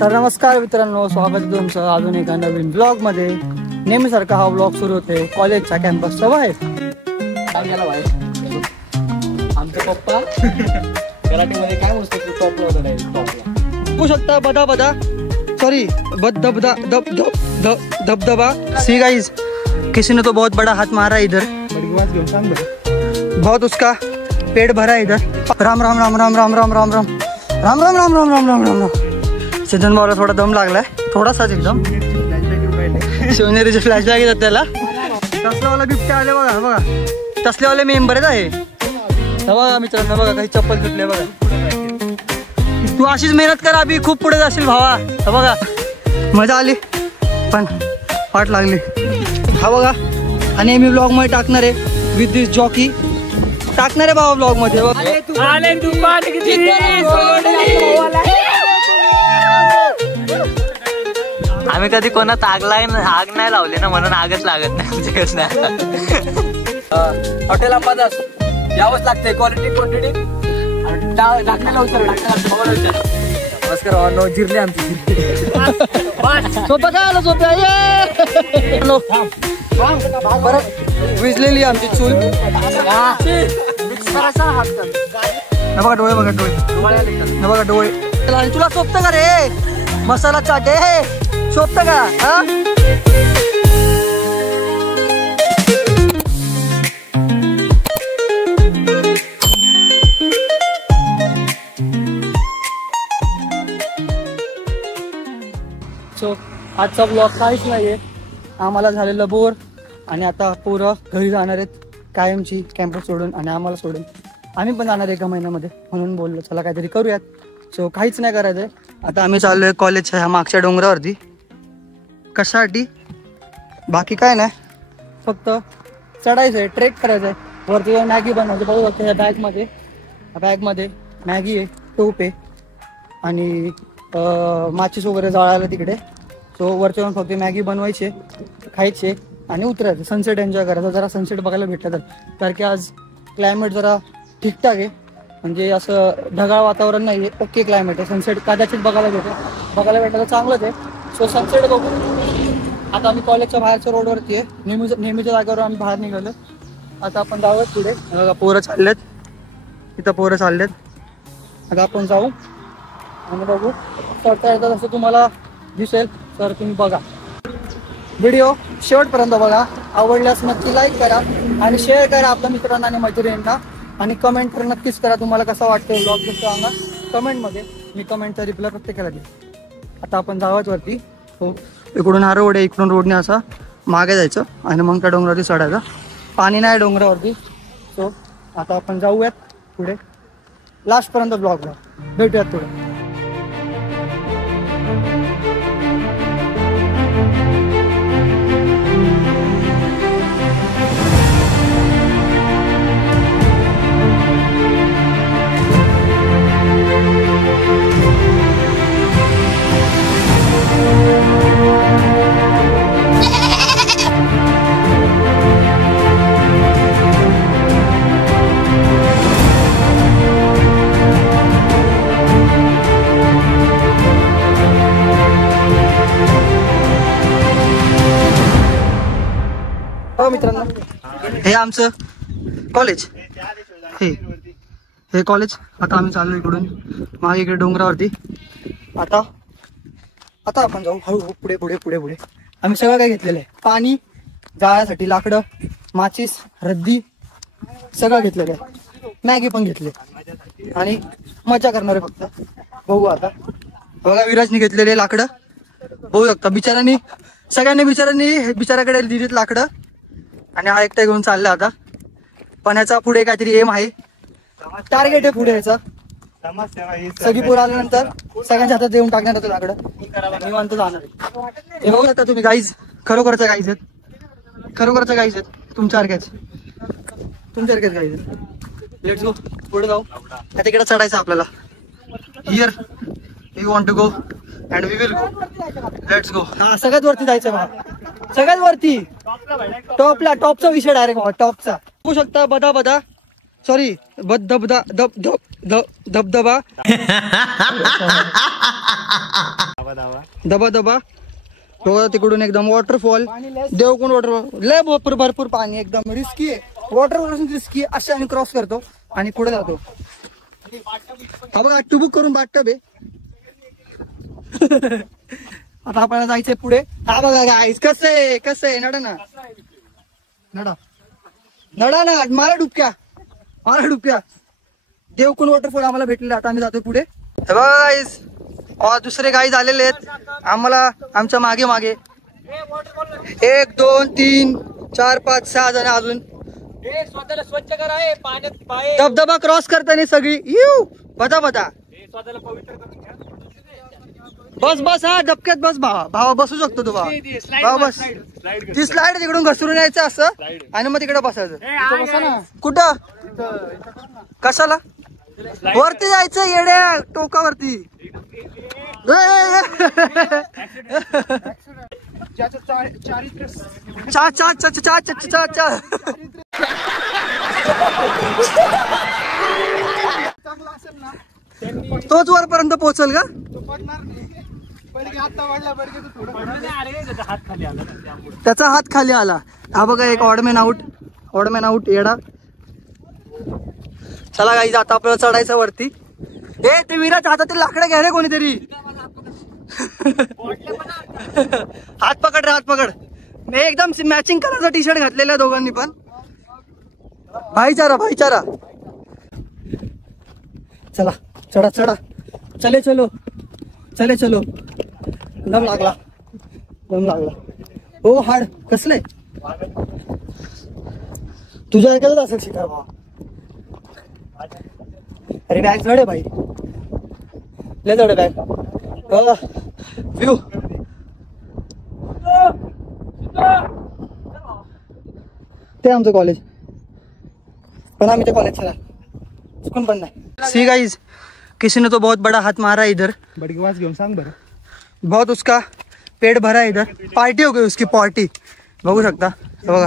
तर नमस्कार मित्रांनो, स्वागत आहे तुमचं अजून एका नवीन ब्लॉग मध्ये. नेहमीसारखा हा ब्लॉग सुरू होते कॉलेजच्या कॅम्पसच्या बाहेर. आमचा पप्पा कराटेमध्ये काय म्हणतो टॉपला होता डायरेक्ट. बघू शकता बदा बदा सॉरी बदबदा दब दब दबदबा. सी गाइस, किसी ने तो बहुत बड़ा हाथ मारा है इधर, बहुत उसका पेट भरा है इधर. राम राम राम राम राम राम राम राम राम राम राम राम राम राम राम राम. सिद्धन भाऊला थोडा दम लागलाय, थोडासाच एकदम. शिवनेरीचे फ्लॅशबॅक येतात त्याला. तसल्यावाला बिबट्या आले बघा बघा, तसल्यावाले मेंबरच आहे बघा मित्रांनो. बघा काही चप्पल तुटले बघा. तू अशीच मेहनत कर, अभि खूप पुढे जाशील भावा. बघा मजा आली पण वाट लागली. हा बघा, आणि मी ब्लॉग मध्ये टाकणार आहे विथ दिस जॉकी. टाकणार आहे बाबा ब्लॉग मध्ये. आम्ही कधी कोणात आग नाही लावली ना, म्हणून आगच लागत नाही. हॉटेल अंबादास यावंच लागतंय. क्वालिटी क्वांटिटी टाकलेला उचल. नमस्कार, जिरले आमची. सोपं काय आलं सोप्या परत विजलेली आमची चूल. बघा डोळे, बघा डोळे, बघा डोळे. तुला सोपतं का रे मसाला चाटे? शोभतं का? सो आजचा ब्लॉग काहीच नाहीये, आम्हाला झालेलं बोर. आणि आता पोरं घरी जाणार आहेत कायमची कॅम्पस सोडून, आणि आम्हाला सोडून. आम्ही पण जाणार एका महिन्यामध्ये, म्हणून बोललो चला काहीतरी करूयात. सो काहीच नाही करायचंय. आता आम्ही चाललोय कॉलेजच्या ह्या मागच्या डोंगरावरती. कशासाठी? बाकी काय नाही, फक्त चढायचंय, ट्रेक करायचंय. वरती जाऊन मॅगी बनवायची. बघू शकतो ह्या बॅगमध्ये मॅगी आहे, टोप आहे, आणि माचीस वगैरे जळायला तिकडे. सो वरती जाऊन फक्त मॅगी बनवायची, खायचे आणि उतरायचं. सनसेट एन्जॉय करायचा. जरा सनसेट बघायला भेटलं तर की आज क्लायमेट जरा ठीकठाक आहे, म्हणजे असं ढगाळ वातावरण नाही आहे. ओके क्लायमेट आहे. सनसेट कदाचित बघायला भेटलं तर चांगलंच आहे. सो सनसेट बघू. आता आम्ही कॉलेजच्या बाहेरच्या रोडवरती आहे. नेहमीच्या जागेवर आम्ही बाहेर निघालो. आता आपण जाऊयात पुढे. बघा पोरं चाललेत, इथं पोरं चाललेत. आता आपण जाऊ आणि बघू. चढता येतात असं तुम्हाला दिसेल तर तुम्ही बघा. व्हिडिओ शेवटपर्यंत बघा. आवडल्यास नक्की लाईक करा आणि शेअर करा आपल्या मित्रांना आणि मैत्रिणींना. आणि कमेंट तर नक्कीच करा, तुम्हाला कसं वाटतं ब्लॉग कसं सांगा कमेंटमध्ये. मी कमेंटचा रिप्लाय प्रत्येकाला देईन. आता आपण जाऊयात वरती. हो, इकडून हा रोड आहे, इकडून रोडने असं मागे जायचं आणि मग त्या डोंगरावरती चढायचं. पाणी नाही डोंगरावरती. सो आता आपण जाऊयात पुढे. लास्टपर्यंत ब्लॉगला भेटूयात पुढे. मित्रांनो, हे आमचं कॉलेज, हे कॉलेज. आता आम्ही चाललो इकडून मागे इकडे डोंगरावरती. आता आपण जाऊ हळूहळू पुढे पुढे पुढे पुढे. आम्ही सगळं काय घेतलेलं आहे. पाणी, जाळ्यासाठी लाकडं, माचीस, रद्दी सगळं घेतलेलं आहे. मॅगी पण घेतली आणि मजा करणार आहे फक्त. बघू आता. बघा विराजने घेतलेले लाकडं बघू शकता. बिचाराकडे दिलीत लाकडं आणि हा एकटा घेऊन चालला आता. पण याचा पुढे काहीतरी एम आहे, टार्गेट आहे पुढे याचा. सगळी पोरं आल्यानंतर सगळ्यांच्या हातात देऊन टाकणार होतं लाकडं. निवांत जाणार आहे. हे बघू शकता तुम्ही गाईज, खरोखरच्या गाईज आहेत. तुमच्यासारख्याच गाईज आहेत. लेट्स गो, पुढे जाऊ. त्या तिकडे चढायचं आपल्याला. Here we want to go and we will go. Let's go. हा, सगळ्यात वरती जायचं बघा, सगळ्यात वरती टॉपला. टॉपचा विषय डायरेक्ट बघा, टॉपचा. बघू शकता बदा बदा सॉरी धबधबा दबा दबा बघा तिकडून एकदम वॉटरफॉल, देवकुंड वॉटरफॉल. लय भरपूर पाणी, एकदम रिस्की आहे वॉटरफॉल, रिस्की असे आम्ही क्रॉस करतो आणि पुढे जातो. हा बघा टुबुक करून बाटटब आहे. आता आपल्याला जायचंय पुढे. हा बघा गाईस कसं आहे नडा ना मारा डुबक्या. देवकुंड वॉटरफॉल आम्हाला भेटलेला. आता आम्ही जातो पुढे. गाईस दुसरे गाईज आलेले आहेत आम्हाला आमच्या मागे 1 2 3 4 5 6 जण अजून. स्वतःला स्वच्छ करा पाण्यात धबधबा क्रॉस करताना सगळी येऊ बता स्वतःला पवित्र करून घ्या. बस हा डबक्यात बस भावा बसू शकतो तू भावा बस. ती स्लाइड तिकडून घसरून यायचं असं आणि मग तिकडे बसायचं. कुठं कशाला वरती जायचं येड्या टोकावरती. तोच वरपर्यंत पोहोचल का? त्याचा हात खाली आला. हा बघा एक ऑडमॅन आउट येडा. चला गाईज आता आपल्याला चढायचं वरती. ते विराच्या हातातील लाकडं घ्या रे कोणीतरी. हात पकड. मी एकदम मॅचिंग कलरचा टी शर्ट घातलेला दोघांनी पण. भाईचारा. चला चढा चले चलो. दम लागला हो. हाड कसलंय तुझ्या ऐकतच असेल शिकार भावा. अरे बॅग चढ आहे भाई, लय चढ बॅग. व्ह्यू ते आमचं कॉलेज, पण आम्ही त्या कॉलेज चला चुकून पण नाही. सी गाइज किसी ने तो बहुत बड़ा हाथ मारा है इधर. बड़ी आवाज घेऊन सांग बरं. बहुत उसका पेट भरा है इधर. पार्टी हो गई उसकी पार्टी. बघू शकता बघा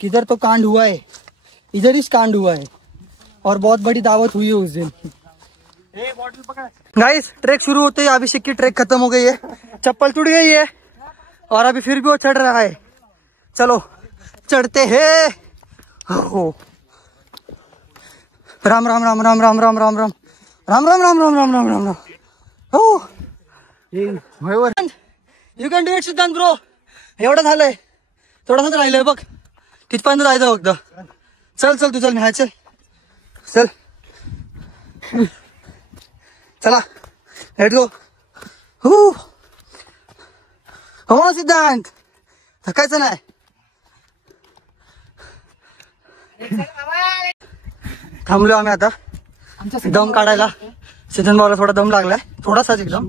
किधर तो कांड हुआ है, इधर ही कांड हुआ है और बहुत बड़ी दावत हुई है उस दिन. गाइस ट्रैक शुरू होते ही अभिषेक की ट्रैक खत्म हो गई है, चप्पल टूट गई है और अभी फिर भी वो चढ़ रहा है. चलो चढ़ते हैं. हो राम राम राम राम राम राम राम राम राम राम राम राम राम राम राम राम. हो यू कॅन डू इट सिद्धांत ब्रो. एवढं झालंय, थोडंसंच राहिलंय बघ, तिथपर्यंत जायचं फक्त. चल तू चल चल चल चला लेट गो. हो सिद्धांत थकायचं नाही. थांबलो आम्ही आता दम काढायला. सिद्धांत भाऊला थोडा दम लागलाय, थोडासाच एकदम.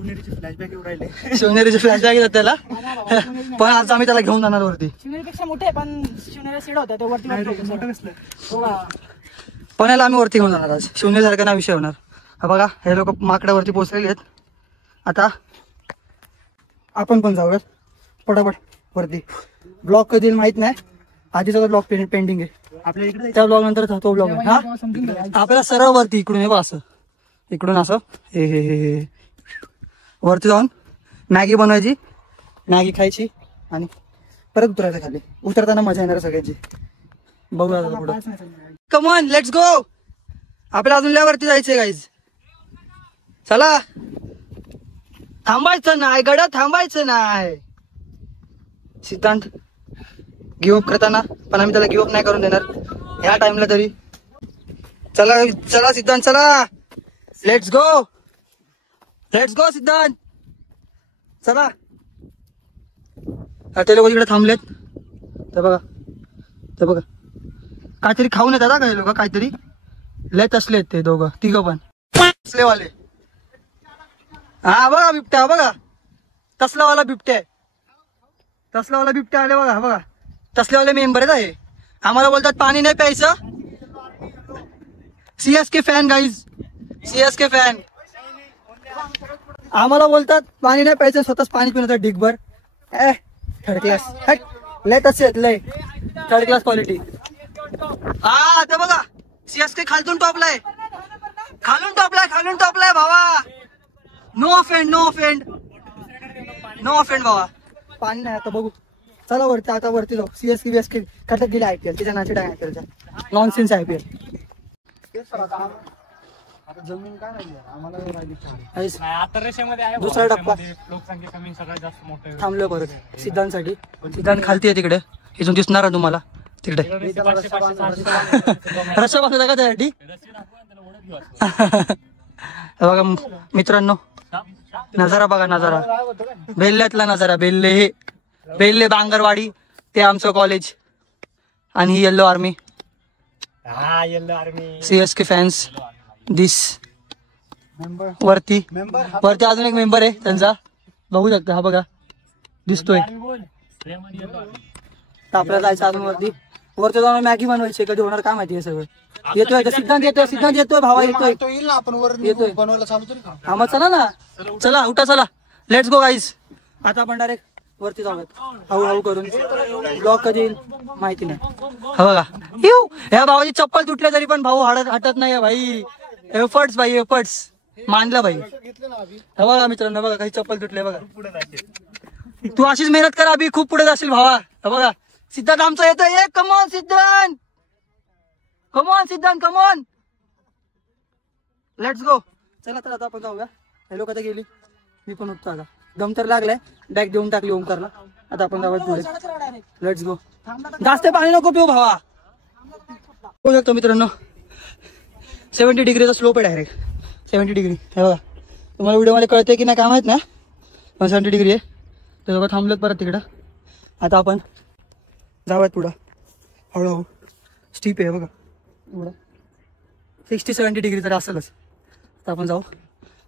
शिवनेरीचे फ्लॅशबॅक येतात त्याला, पण आज आम्ही त्याला घेऊन जाणार वरती. शिवनेरीपेक्षा मोठे पण शिवनेरी सीड होता ते वरती. पण याला आम्ही वरती घेऊन जाणार आज. शिवनेरी सारखा ना विषय होणार. हा बघा हे लोक माकडावरती पोहोचलेले आहेत. आता आपण पण जाऊयात पटापट वरती. ब्लॉग कधी माहित नाही, आधीचा ब्लॉग पेंडिंग आहे आपल्या इकडे. त्या ब्लॉग नंतर तो ब्लॉग आहे. हा आपल्याला सरळ वरती इकडून हे असं इकडून असं हे वरती जाऊन मॅगी बनवायची, मॅगी खायची आणि परत उतरायचं खाली. उतरताना मजा येणार सगळ्यांची. बघूया पुढं. Come on let's go. आपल्याला अजून वरती जायचंय गाईज. चला थांबायचं नाही गडा, थांबायचं नाही. सिद्धांत गिव्हअप करताना, पण आम्ही त्याला गिव्हअप नाही करून देणार ह्या टाइमला तरी. चला सिद्धांत चला. लेट्स गो सिद्धांत चला. ते लोक इकडे थांबलेत. तर बघा काहीतरी खाऊन येतात का हे लोक, काहीतरी लेत असलेत ते दोघं तिघं पण तसलेवाले. हा बघा बिबट्या, बघा तसलावाला बिबट्या आहे. तसलावाला बिबट्या आले बघा. बघा तसलेवाले मेंबर आहेत हे. आम्हाला बोलतात पाणी नाही प्यायचं. CSK fan guys, CSK fan. आम्हाला बोलतात पाणी नाही प्यायचं, स्वतःच पाणी पिण्याचं डिगभर. थर्ड क्लास लेट असेल, लय थर्ड क्लास क्वालिटी. हा ते बघा CSK खालून टॉपलाय भावा. No offend no offend no offend बाबा. पाणी नाही आता बघू. चला वरती आता वरती जाऊ. सीएसके बीएसके खड्ड्यात गेले IPL त्याच्या नाची टाक IPLच्या नॉनसेन्स IPL. जमीन काय नाही आम्हाला दुसरा रेषेमध्ये आहे. टप्पा लोकसंख्या कमी सगळ्यात जास्त मोठे थांबलो परत सिद्धांतसाठी. सिद्धांत खालती आहे तिकडे. इथून दिसणार आहे तुम्हाला तिकडे. रस्ता बसला का त्यासाठी. बघा मित्रांनो नजारा बघा नजारा. बेल्ल्यातला नजारा. बेल्ले बांगरवाडी ते आमचं कॉलेज आणि ही येल्लो आर्मी. CSK फॅन्स दिस. वरती अजून एक मेंबर आहे त्यांचा बघू शकता. हा बघा दिसतोय. आपल्याला जायचं अजून वरती जाऊन मॅगी बनवायची. कधी होणार काय माहिती. हे सगळं येतोय. सिद्धांत येतोय भावा येतोय. येतोय बनवायला चालू तरी हा मग चला ना. चला उठा चला. Let's go guys. आता आपण डायरेक्ट वरती जाऊयात हळूहळू करून. ब्लॉक कधी येईल माहिती नाही. हा बघा ह्या भावाची चप्पल तुटल्या तरी पण भाऊ हटत नाही भाई. एफर्ट्स भाई एफर्ट्स मानला भाई. हा बघा मित्रांनो बघा काही चप्पल तुटले बघा. तू अशीच मेहनत कर अभि खूप पुढे जाशील भावा. हा बघा सिद्धांत आमचा येतोय. कमॉन सिद्धांत कमॉन लेट्स गो. चला तर आता आपण जाऊया. हॅलो कधी गेली. मी पण उठतो आता. दम तर लागलाय. बॅग देऊन टाकली ओमकारला. आता आपण जाऊया पुढे. Let's go. जास्त पाणी नको पिऊ भावा. बघू शकतो मित्रांनो 70 डिग्रीचा स्लोप आहे डायरेक्ट. 70 डिग्री. हे बघा तुम्हाला व्हिडिओमध्ये कळतंय की नाही काय माहित ना. पण 70 डिग्री आहे. तर बघा थांबलोत परत तिकडं. आता आपण जाऊयात पुढं हळूहळू. स्टीप आहे बघा एवढं 60-70 डिग्री तर असेलच. तर आपण जाऊ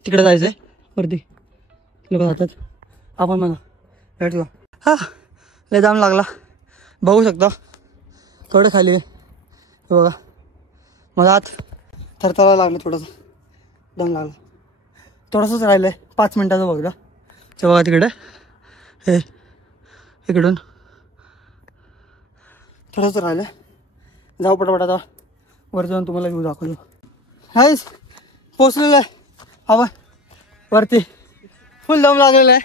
तिकडे जायचंय वरती. लोक जातात आपण बघा. Let's go. हा लय जाम लागला बघू शकता. थोडं खाली आहे बघा. मग आत थरथरायला लागलं. थोडंसं दम लागला. थोडंसंच राहिलंय 5 मिनिटाचं बघा. ते बघा तिकडे हे इकडून थोडंसं राहिलंय. जाऊ पटापट आता वर जाऊन तुम्हाला व्ह्यू दाखवतो. हायच पोचलेलं आहे. हवा वरती फुल दम लागलेला आहे.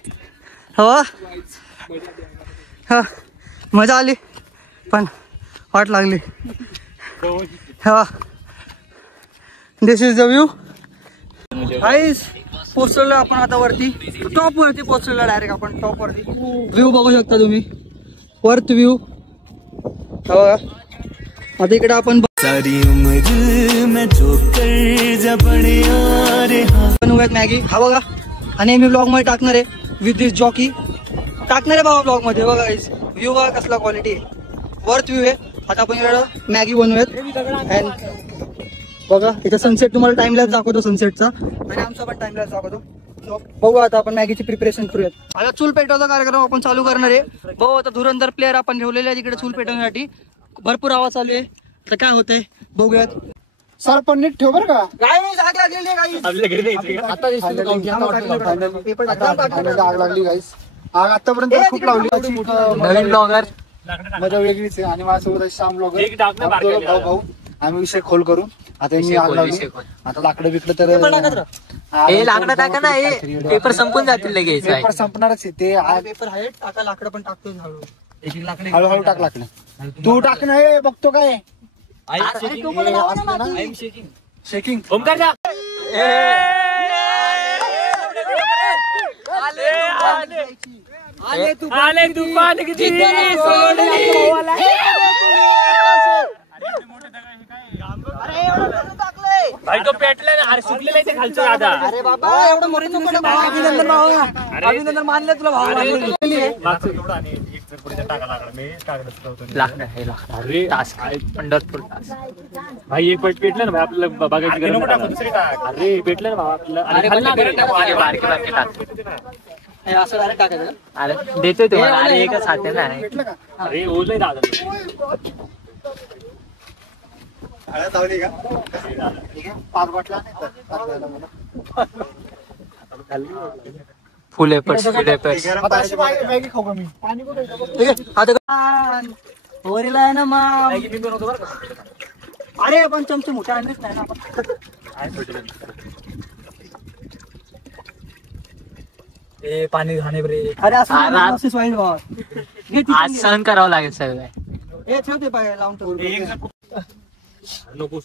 हवा हा मजा आली पण वाट लागली. हा दिस इज द व्ह्यू. हायस पोचलेलो आपण आता वरती. टॉप वरती पोचलेलो डायरेक्ट आपण टॉप वरती. व्ह्यू बघू शकता तुम्ही वर्थ व्ह्यू. बघा आता इकडे आपण बनवूयात मॅगी. हा बघा आणि मी ब्लॉग मध्ये टाकणार आहे विथ दिस जॉकी. टाकणार आहे बाबा ब्लॉग मध्ये. बघा व्ह्यू बघा कसला क्वालिटी आहे. वर्थ व्ह्यू आहे. आता आपण इकडे मॅगी बनवूयात. अँड बघा इथं सनसेट तुम्हाला टाइमलॅप्स दाखवतो सनसेटचा आणि आमचा पण टाइमलॅप्स दाखवतो. बघू आता आपण मॅगीची प्रिपरेशन करूयात. आता चूल पेटवचा कार्यक्रम आपण चालू करणार आहे. भाऊ आता धुरंधर प्लेअर आपण ठेवलेले आहे तिकडे चूल पेटवण्यासाठी. भरपूर आवाज चालू आहे. तर काय होतंय बघूयात. सर पण नीट ठेव बरं का. आग लागली गाईस. आग आतापर्यंत खूप लावली. नवीन ब्लॉगर मजा वेगळीच आहे. आणि माझ्यासोबत श्याम ब्लॉगर भाऊ आम्ही विषय खोल करू. आता यांनी आग लावली. आता लाकडं बिकडं तर हे लाकडं टाका ना. हे पेपर संपून जातील लगेच. पेपर संपणारच आहे ते. पेपर आहे टाका. लाकडं पण टाकतो हळूहळू टाक लाकडं. तू टाक ना. हे बघतो काय शेकिंग. आले तुफान किती भाई तो पेटला ना. अरे सुकलेला इथे खालचं दादा. अरे बाबा एवढं मोठं नको भाऊ. अभिनंदन भाऊ. अभिनंदन मानले तुला भाऊ. पंढरपूर भाई एक पेटलं ना भाई आपल्याला बघायची गरज नाही. अरे पेटलं ना भाऊ आपल्याला. बारके बारके टाक. असं डायरेक्ट टाकायचं. अरे देतोय तुम्हाला. अरे एकच हात आहे ना. अरे ओझ दादा. हळद लावली का. 5 बाटल्या फुल एफर्ट्स फुल एफर्ट्स. मॅगी खाऊ का मी. वरीला आहे ना मग. अरे आपण चमचे मोठ्या आणलीच नाही ना आपण. पाणी घाणे बरे. अरे असं आज- नाही, नसेल वाईट भावा. घे ती आज सहन करावं लागेल सगळं. हे ठेव ते पाय लावून ठेव.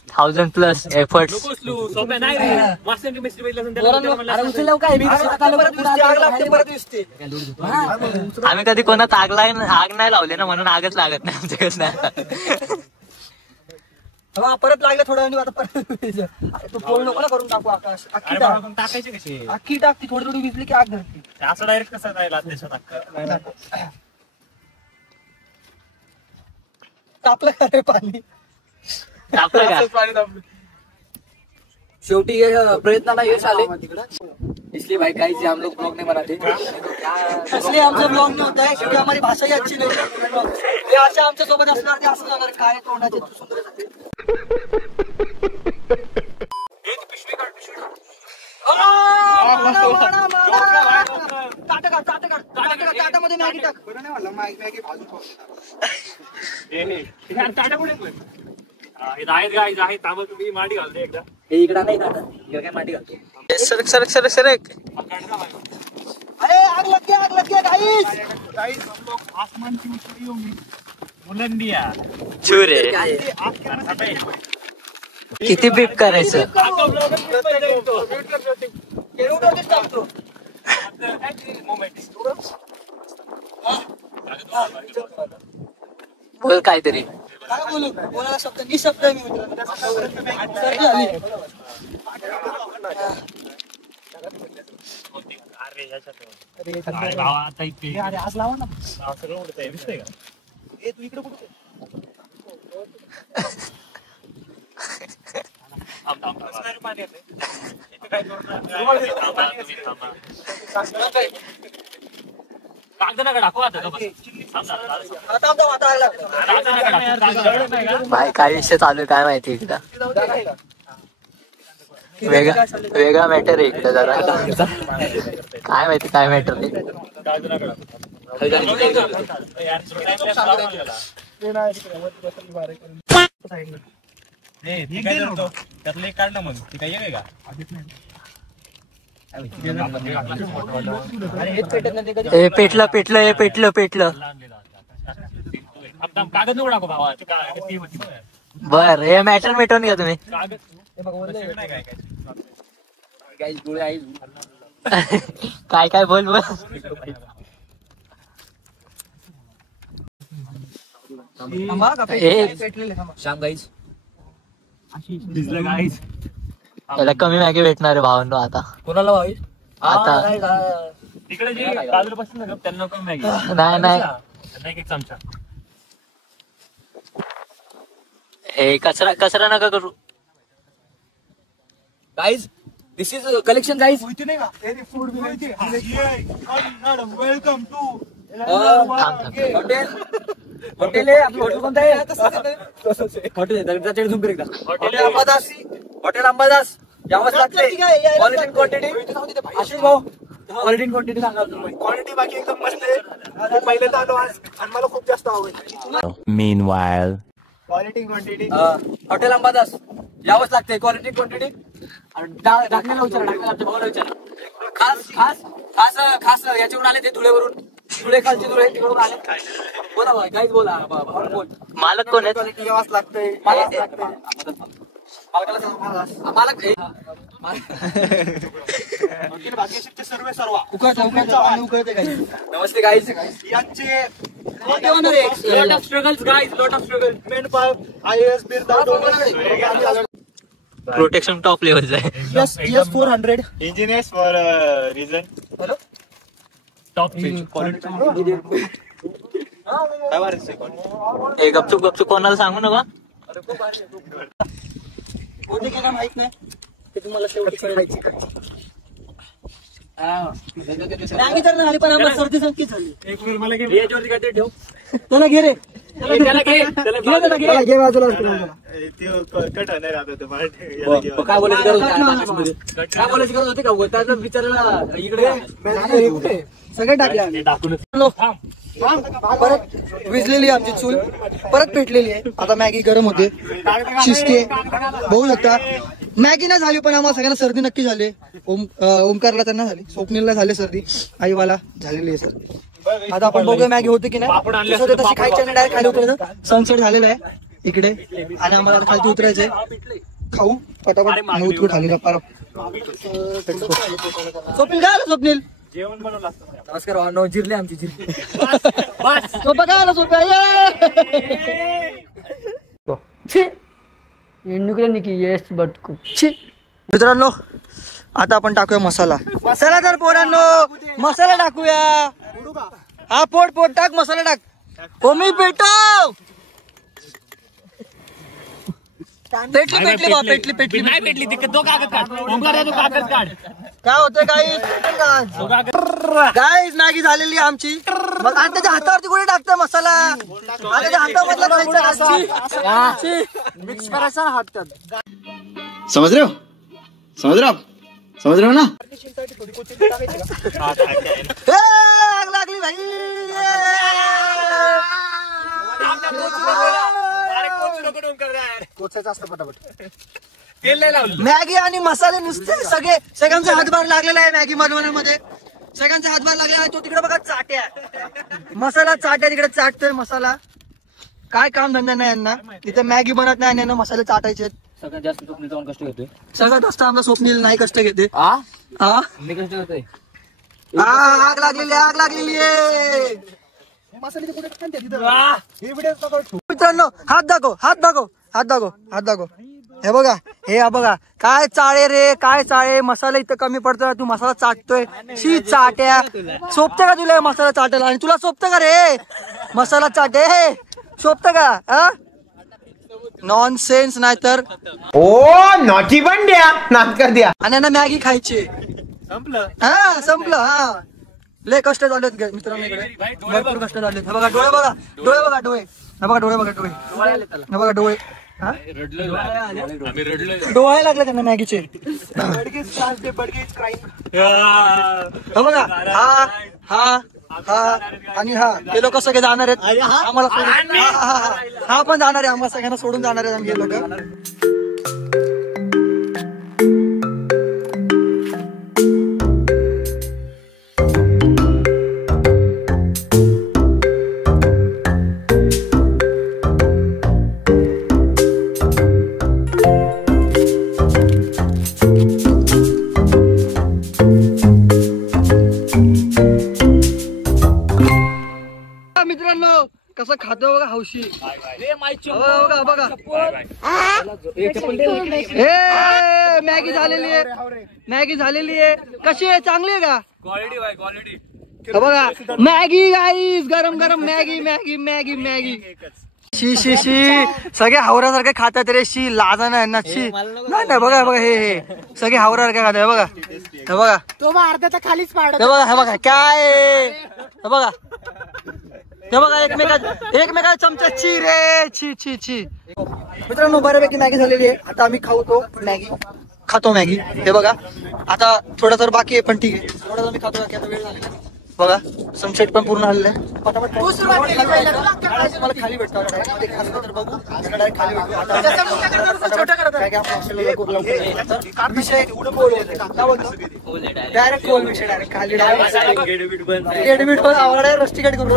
1000+ एफर्ट्स. सोप्या नाही रे. मास्टर केमिस्ट्री बघितलं असेल त्याला अरे उचलल्यावर काय मी परत आग लागते, परत दिसते. आम्ही कधी कोणात आग नाही लावली ना, म्हणून आगच लागत नाही आमच्याकडनं. परत लागलं थोडं वेळाने, आता परत अरे तू पोळ नको ना करून टाकू आकाश. अख्खी टाक, टाकायचे कसे अख्खी टाक. ती थोडी थोडी विजली की आग धरते. असं डायरेक्ट कसं राहिला तापलं का रे पाणी? आपलं का शेवटी ये प्रयत्नाला यश आले. इसलिए भाई काही हम लोग ब्लॉग नहीं बनाते. इसलिए आमचा ब्लॉग नाही होत आहे, क्योंकि हमारी भाषा ही अच्छी नाही. ते अशा आमच्या सोबत असणार, ते असं जाणार. काय तोंडाचे सुंदर जाते. ताटामध्ये मॅगी टाक. आहे तांबा तुम्ही माडी घालते एकदा. इकडे नाही काय माटी घालतो. सरक सरक सरक सरक. अरे आग लग गया गाइस. आसमान की ऊंचाइयों में बुलंदियां. चुरे किती बीप करायचं. बोल काहीतरी. काय बोलू, बोलायला शब्द निशब्द आहे मी मित्र. सर्दी आली. अरे भावा आता इथे अरे आज लावा ना. सगळं उडतंय दिसतंय का. ए तू इकडे कुठे? पाणी येते इथे काय कागद दाखव आता भाई काय विषय चालू आहे काय माहिती. एकदा वेगळा मॅटर आहे एकदा जरा. काय माहिती काय मॅटर आहे. त्यातलं एक काढलं मग ती काही का. पेटलं पेटलं हे पेटलं पेटलं. कागद नको टाकू भावा. बर हे मॅटर मिटवून घ्या तुम्ही. काय काय बोल बोल. श्याम गाईज याला कमी मॅगी भेटणार आहे भावांनो आता. कोणाला भावी आता तिकडे जे बाजूला बसले ना त्यांना कमी मॅगी. नाही नाही त्यांना एक चमचा. हे कचरा कचरा नका करू. Guys this is collection guys. Welcome to hotel hotel आहे आपलं. हॉटेल कोणतं आहे? हॉटेल दगडाचे झुंबर एकदा. हॉटेल अंबादास. हॉटेल अंबादास यावंच लागतंय. क्वालिटी क्वांटिटी आशिष भाऊ क्वालिटी क्वांटिटी सांगा. क्वालिटी बाकी एकदम मस्त आहे. पहिल्यांदा आलो आज आणि मला खूप जास्त आवडलं. Meanwhile. Quality quantity hotel Ambadas यावंच लागतंय. क्वालिटी क्वांटिटी ढाकण्याला विचारा. ढाकण्याला आमच्या भावाला विचारा. खास खास खास खास याच्यावरून आले ते धुळेवरून. धुळे खालचे धुळे तिकडून आले. बोला भाई काहीच बोला. भाऊ बोल. मालक कोण आहेत. यावंच लागतंय. मालक लागतंय. मालक नमस्ते गाईज. यांचे lot of struggles guys. Lot of struggle men by IAS बिरदा. प्रोटेक्शन टॉप लेवलचं आहे. yes 400 engineers for reason top हे गपचूप गपचूप कोणाला सांगू नका. होते की नाही माहित नाही. ते तुम्हाला शेवटी खायची. मॅगी तर नाही आली पण आम्हाला सर्दी संकी झाली. एक मिनिट मला घे. याच्यावरती काहीतरी ठेव. त्याला घे रे. त्याला घे. त्याला घे बाजूला. कट होणार आता काय बोलायची गरज होती. काय बोलायची गरज होती का. त्याचा विचारायला इकडे सगळे टाकले. परत विजलेली आमची चूल परत पेटलेली आहे. आता मॅगी गरम होते. शिजते बघू शकता. मॅगी नाही झाली पण आम्हाला सगळ्यांना सर्दी नक्की झाली. ओमकारला त्यांना झाली, स्वप्नीलला झाली सर्दी, आईवाला झालेली आहे सर्दी. आता आपण बघूया मॅगी होते की नाही. तशी खायची आणि डायरेक्ट खाली उतरायचं. सनसेट झालेला आहे इकडे आणि आम्हाला खाली उतरायचंय. खाऊ पटापट उतरू खाली गप्पा. स्वप्नील काय आलं स्वप्नील? जेवण बनवलं असतं. नमस्कार जिरली आमची जिरली. सोपं काय आलं सोप्या मित्रांनो आता आपण टाकूया मसाला. चला तर पोरांनो मसाला टाकूया. हा पोट टाक मसाला टाक. ओमी पेटव. पेटली नाही पेटली ती तो कागद काढ. ओंकार तो कागद काढ. काय होतंय गाईस मॅगी झालेली आमची. मग आता त्याच्या हातावरती कोणी टाकतं मसाला? आता त्याच्या हातामधला मिक्स करायचा हात त्यात. समझ रहे हो ना? आग लागली भाई. मॅगी आणि मसाले नुसते सगळ्यांचा हातभार लागलेला आहे मॅगी बनवण्यामध्ये. सगळ्यांचा हातभार लागलेला आहे. तो तिकडे बघा चाट्या मसाला चाट्या तिकडे चाटतोय मसाला. काय काम धंदा नाही यांना. तिथे मॅगी बनत नाही आणि यांना मसाले चाटायचे. सगळ्यात जास्त स्वप्नील जाऊन कष्ट घेतोय. सगळ्यात जास्त आमचा स्वप्नील नाही कष्ट घेते. मी कष्ट घेतोय. आग लागलेली आहे. मित्रांनो हात दाखव. हे बघा काय चाळे रे काय चाळे. मसाला इथं कमी पडतो. तू मसाला चाटतोय. शी चाट्या सोपते का तुला मसाला चाटायला? आणि तुला सोपतं का रे मसाला चाटे? शोभतं का? नॉनसेन्स. नाही तर नॉटी बन द्या नाच कर द्या. आणि यांना मॅगी खायची. संपलं. लय कष्ट झाले मित्रांनो इकडे. भरपूर कष्ट झाले. हे बघा डोळे बघा. डोळे डोळे लागले त्यांना मॅगीचे. बघा हा आणि हे लोक सगळे जाणार आहेत आम्हाला सोडून. हा पण जाणार आहे. आम्हाला सगळ्यांना सोडून जाणार आहेत आम्ही हे लोक. मित्रांनो कसं खातो बघा हौशी. बघा मॅगी झालेली आहे. कशी आहे? चांगली आहे का? क्वालिटी बघा. मॅगी गाईस गरम मॅगी. शी सगळे हावरासारखे खातात रे. शी लाजा नाही ना. शी नाही बघा हे सगळे हावरासारखे खातात. बघा तो मग अर्ध्याचा खालीच पाड. हे बघा काय. हे बघा एकमेका चमचा ची रे. छी मित्रांनो बऱ्यापैकी मॅगी झालेली आहे. आता आम्ही खातो मॅगी. हे बघा आता थोडं तर बाकी आहे पण ठीक आहे. थोडं आम्ही खातो. आता वेळ झालेला बघा. सनसेट पण पूर्ण झालेलं आहे. मला खाली भेटतो तर बघू. खाली विषय डायरेक्ट खोल विषय डायरेक्ट खाली डायरेक्ट आवड आहे. रस्टिकेट करू.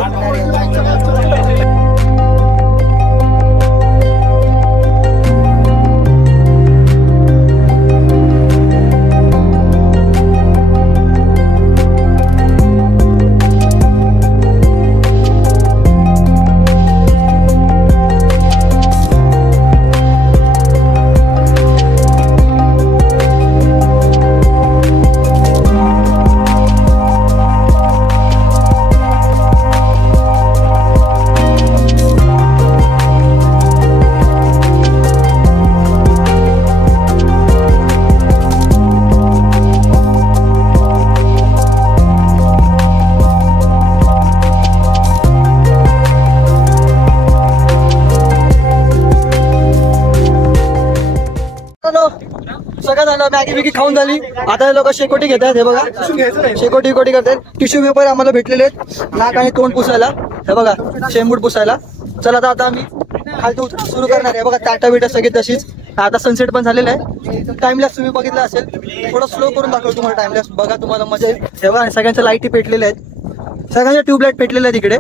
सगळं झालं. मॅगी बिगी खाऊन झाली. आता हे लोक शेकोटी घेतात. हे बघा शेकोटी करतात. टिश्यू पेपर आम्हाला भेटलेले आहेत नाक आणि तोंड पुसायला. हे बघा शेंबूड पुसायला. चला आता आम्ही खालतो सुरू करणार आहे. बघा ताटा बिटा सगळी तशीच आता सनसेट पण झालेला आहे. टाइमलॅस तुम्ही बघितला असेल, थोडं स्लो करून दाखवतो तुम्हाला टाइमलॅस. बघा तुम्हाला मजा येईल. तेव्हा सगळ्यांच्या लाईटी पेटलेल्या आहेत, सगळ्यांच्या ट्यूबलाईट पेटलेल्या आहेत इकडे.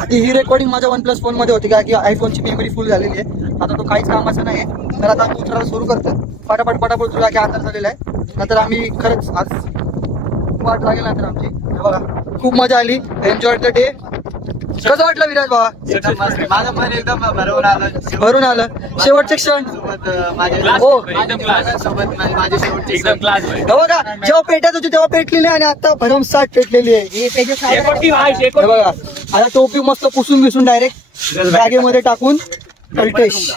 आधी ही रेकॉर्डिंग माझ्या OnePlus फोन मध्ये होती का की आयफोनची मेमरी फुल झालेली आहे. आता तो काहीच कामाचा नाही आहे, तर आता आम्ही उतरायला सुरू करतो. पटापट तुला की अंतर झालेला आहे. नंतर आम्ही खरंच आज वाट लागेल नंतर आमची. बघा खूप मजा आली, एन्जॉय द डे. कसं वाटलं विराज बाबा? माझं मन एकदम भरून आलं. शेवटचे क्षण हो एकदम क्लास भाई. बघा, जेव्हा पेटत होती तेव्हा पेटलेली आहे आणि आता भरमसाठ पेटलेली आहे. हे बघा, आता टोपी मस्त पुसून बिसून डायरेक्ट बॅगेमध्ये टाकून अल्टेश.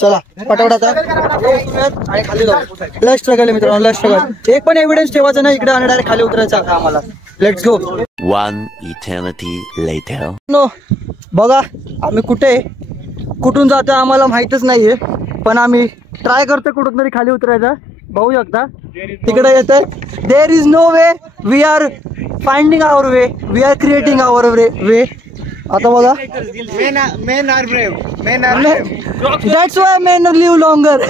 चला पटापट आता आणि खाली जाऊ. लय स्ट्रगल आहे मित्रांनो, लय स्ट्रगल. एक पण एव्हिडन्स ठेवायचं नाही इकडे आणि डायरेक्ट खाली उतरायचं आता आम्हाला. Let's go. One eternity later. No बघा आम्ही कुठून जातोय आम्हाला माहितच नाहीये, पण आम्ही ट्राय करतोय कुठून तरी खाली उतरायचा. बघू शकता तिकडे येतोय. There is no way, we are finding our way, we are creating our way. आता बघा, Men are brave. Men are brave. That's why men live longer.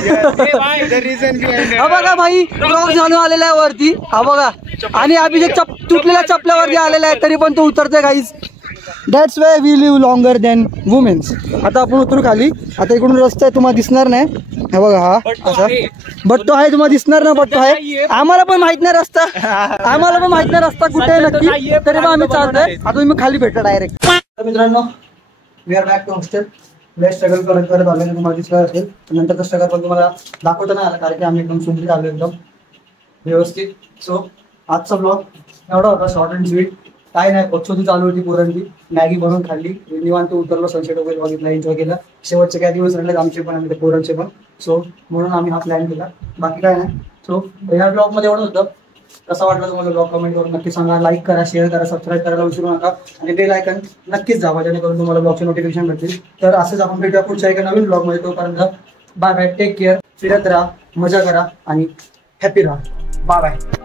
The reason behind it. हा बघा भाई, क्रॉस घालून आलेला आहे वरती. हा बघा, आणि अभिषेक तुटलेल्या चपल्यावरती आलेला आहे तरी पण तो उतरतोय guys. That's why we live longer than womens. आता आपण उतरू खाली. आता इकडून रस्ता आहे, तुम्हाला दिसणार नाही. हे बघा हा असा बट्टो आहे, तुम्हाला दिसणार ना बट्टो आहे. आम्हाला पण माहित नाही रस्ता, आम्हाला पण माहित नाही रस्ता कुठे आहे नक्की, तरी पण आम्ही चालतोय. आता तुम्ही खाली भेटा डायरेक्ट. मित्रांनो, we are back to hostel. लय स्ट्रगल करत आले, तुम्हाला दिसलं असेल. नंतरचा स्ट्रगल पण तुम्हाला दाखवता नाही आला, कारण की आम्ही एकदम सुंदर आलो, एकदम व्यवस्थित. सो आजचा ब्लॉग एवढा होता, शॉर्ट अँड स्वीट. काय नाही, पक्षोती चालू होती पोरांची. मॅगी बनवून खाल्ली, निवांत उतरलो, सनसेट वगैरे बघितला, एन्जॉय केला. शेवटचे काही दिवस राहिले आमचे पण आणि पोरांचे पण. सो म्हणून आम्ही हा प्लॅन केला, बाकी काय नाही. सो ह्या ब्लॉगमध्ये एवढं होतं. कसा वाटला तुम्हाला ब्लॉग कमेंट करून नक्की सांगा. लाईक करा, शेअर करा, सबस्क्राईब करायला विसरू नका आणि बेल आयकॉन नक्कीच दाबा, जेणेकरून तुम्हाला ब्लॉगचे नोटिफिकेशन भेटतील. तर असंच आपण भेटूया पुढच्या एका नवीन ब्लॉगमध्ये. तोपर्यंत बाय बाय, टेक केअर, फिरत राहा, मजा करा आणि हॅपी राहा. Bye bye.